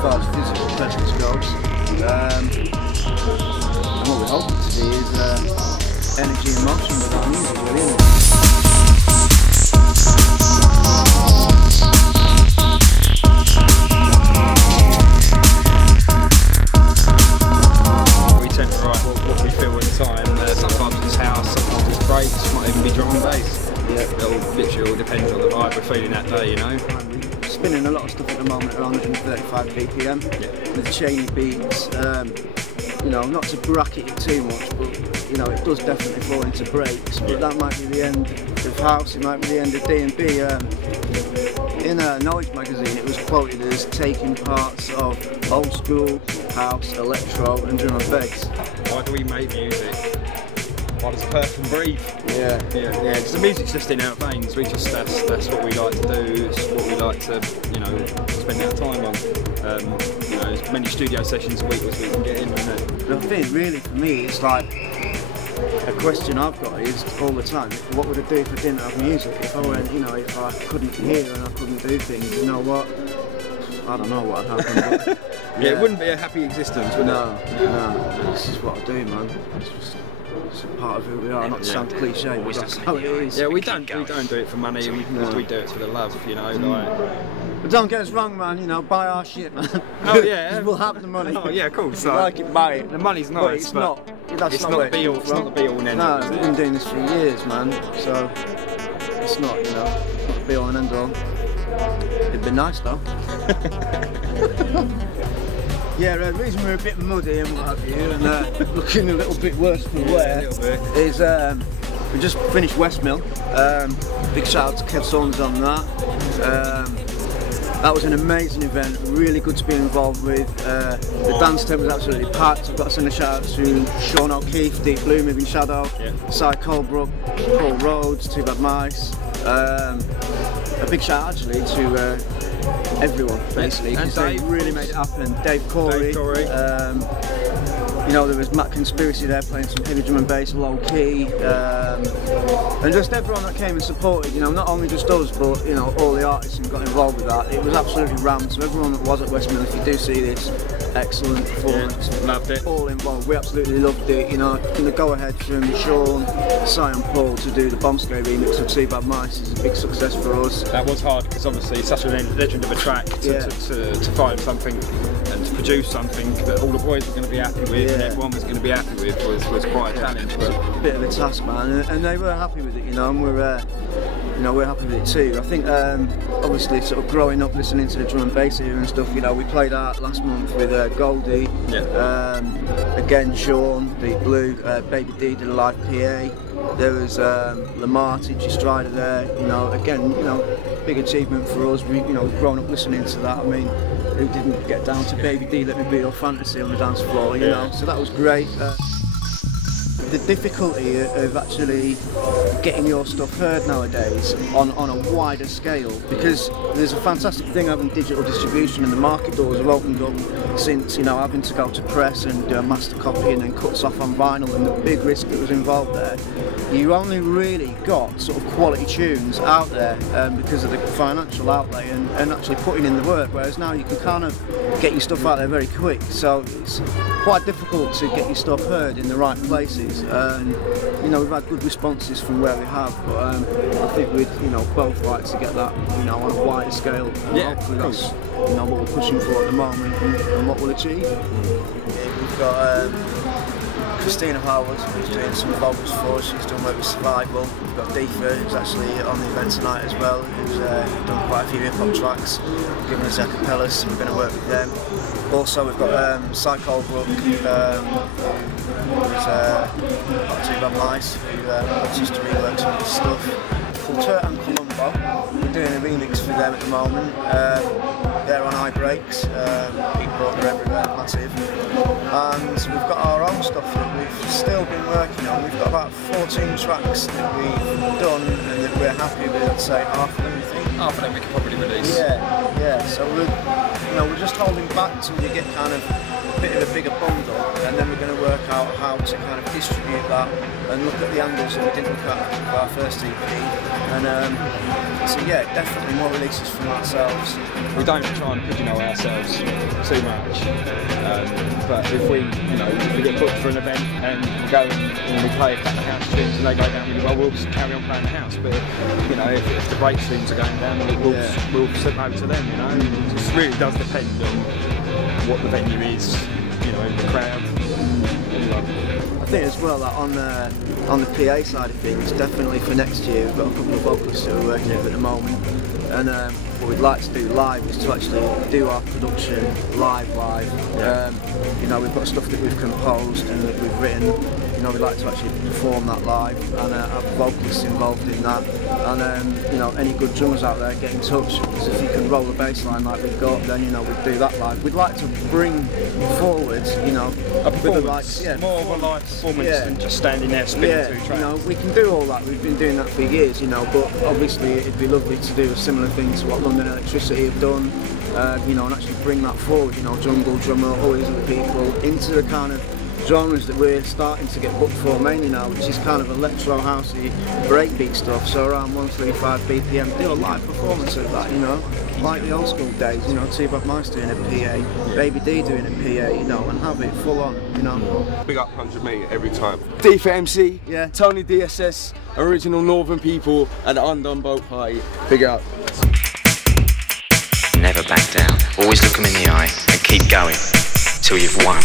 far as physical presence goes. And what we're hoping to see is energy and motion with our music, really, isn't it? We tend to write what we feel at the time. Sometimes it's house, sometimes it's breaks, might even be drum and bass. Yeah. It all literally all depends on the vibe we're feeling that day, you know. Spinning a lot of stuff at the moment around 135 BPM with chainy beats. You know, not to bracket it too much, but you know, it does definitely fall into breaks. But that might be the end of house. It might be the end of D&B. In a Neuwelt magazine, it was quoted as taking parts of old school house, electro, and drum and bass. Why do we make music? Why does a person breathe? Yeah. Because the music's just in our veins. That's what we like to do. It's what we like to, you know, spend our time on. You know, as many studio sessions a week as we can get in. But I think really for me, it's like a question I've got is all the time: what would I do if I didn't have music? If I went, you know, if I couldn't hear and I couldn't do things, you know what? I don't know what would happen. But, yeah, it wouldn't be a happy existence, would it? No. This is what I do, man. It's a part of who we are. Not to sound cliche, but that's how it is. Yeah, we don't do it for money. We do it for the love, you know. Like. But don't get us wrong, man. You know, buy our shit, man. Oh yeah, we'll have the money. Oh yeah, cool. So like it, buy it. The money's nice, but it's not. That's not the be all. It's not the be all and end all. No, we've been doing this for years, man. So it's not, you know, not the be all and end all. It'd be nice though. Yeah, the reason we're a bit muddy and what have you, and looking a little bit worse for wear, is we just finished Westmill. Big shout out to Kev Saunders on that. That was an amazing event, really good to be involved with. The dance tent was absolutely packed. I've got to send a shout out to Sean O'Keefe, Deep Blue, Moving Shadow, Cy Colebrook, Paul Rhodes, Too Bad Mice. A big shout out actually to everyone, basically, because they really made it happen. Dave Corey. You know, there was Matt Conspiracy there playing some heavy drum and bass, low key, and just everyone that came and supported. You know, not only just us, but you know, all the artists who got involved with that. It was absolutely rammed. So everyone that was at Westmill, if you do see this, excellent performance. Yeah, loved it. All involved. We absolutely loved it. You know, the go ahead from Sean, Cy and Paul to do the Bombskate remix of Too Bad Mice is a big success for us. That was hard because obviously it's such a legend of a track to find something and to produce something that all the boys were going to be happy with and everyone was going to be happy with was quite a challenge. But a bit of a task, man, and they were happy with it, you know, and we're happy with it too. I think obviously sort of growing up listening to the drum and bass here and stuff, you know, we played out last month with Goldie, again Sean, Deep Blue, Baby D did a live PA. There was Lamar, Teacher Strider there, you know, again, you know, big achievement for us. We, you know, we've grown up listening to that. I mean, who didn't get down to Baby D, Let Me Be Your Fantasy on the dance floor, you know, so that was great. The difficulty of actually getting your stuff heard nowadays on a wider scale, because there's a fantastic thing having digital distribution and the market doors have opened up since, you know, having to go to press and do a master copy and then cuts off on vinyl and the big risk that was involved there. You only really got sort of quality tunes out there because of the financial outlay and actually putting in the work, whereas now you can kind of get your stuff out there very quick, so it's quite difficult to get your stuff heard in the right places. You know, we've had good responses from where we have, but I think we'd, you know, both like to get that, you know, on a wider scale. Hopefully that's, you know, what we're pushing for at the moment and what we'll achieve. We've got Christina Howard, who's doing some vocals for us. She's done work with Survival. We've got Deefa, who's actually on the event tonight as well, who's done quite a few hip-hop tracks, giving us acapellas, so we're going to work with them. Also we've got Cy Colebrook, who's got Too Bad Mice, who wants us to rework some of his stuff. Turt and Columbo, we're doing a remix for them at the moment. They're on high breaks, people are everywhere, massive. And we've got our own stuff that we've still been working on. We've got about 14 tracks that we've done and that we're happy with. I'd say half of them, I think. Half of them we could probably release. Yeah. So we're just holding back till we get kind of a bit of a bigger bundle, and then we're going to work out how to kind of distribute that and look at the angles that we didn't look at with our first EP. And so yeah, definitely more releases from ourselves. We don't try and pigeonhole ourselves too much, but if we get booked for an event and we go and we play a couple of house tunes and they go down really well, we'll just carry on playing the house. But if the break tunes are going down, we'll slip over to them. It just really does depend on what the venue is, the crowd. I think as well that on the PA side of things, definitely for next year we've got a couple of vocalists that we're working with at the moment, and what we'd like to do live is to actually do our production live. We've got stuff that we've composed and that we've written. We'd like to actually perform that live and have vocalists involved in that. And any good drummers out there, get in touch, because if you can roll the bass line like we've got, then we'd do that live. We'd like to bring forward, a performance, more of a live performance than just standing there spinning two tracks. We can do all that. We've been doing that for years, but obviously it'd be lovely to do a similar thing to what London Electricity have done, and actually bring that forward. Jungle Drummer, all these other people into the kind of genres that we're starting to get booked for mainly now, which is kind of electro housey breakbeat stuff, so around 135 BPM. Do a live performance of that, like the old school days, T-Bob Mice doing a PA, Baby D doing a PA, and have it full on, Big up 100 Metre every time. D for MC, Tony DSS, original Northern people at the Undone Boat Party. Big up. Never back down, always look them in the eye and keep going till you've won.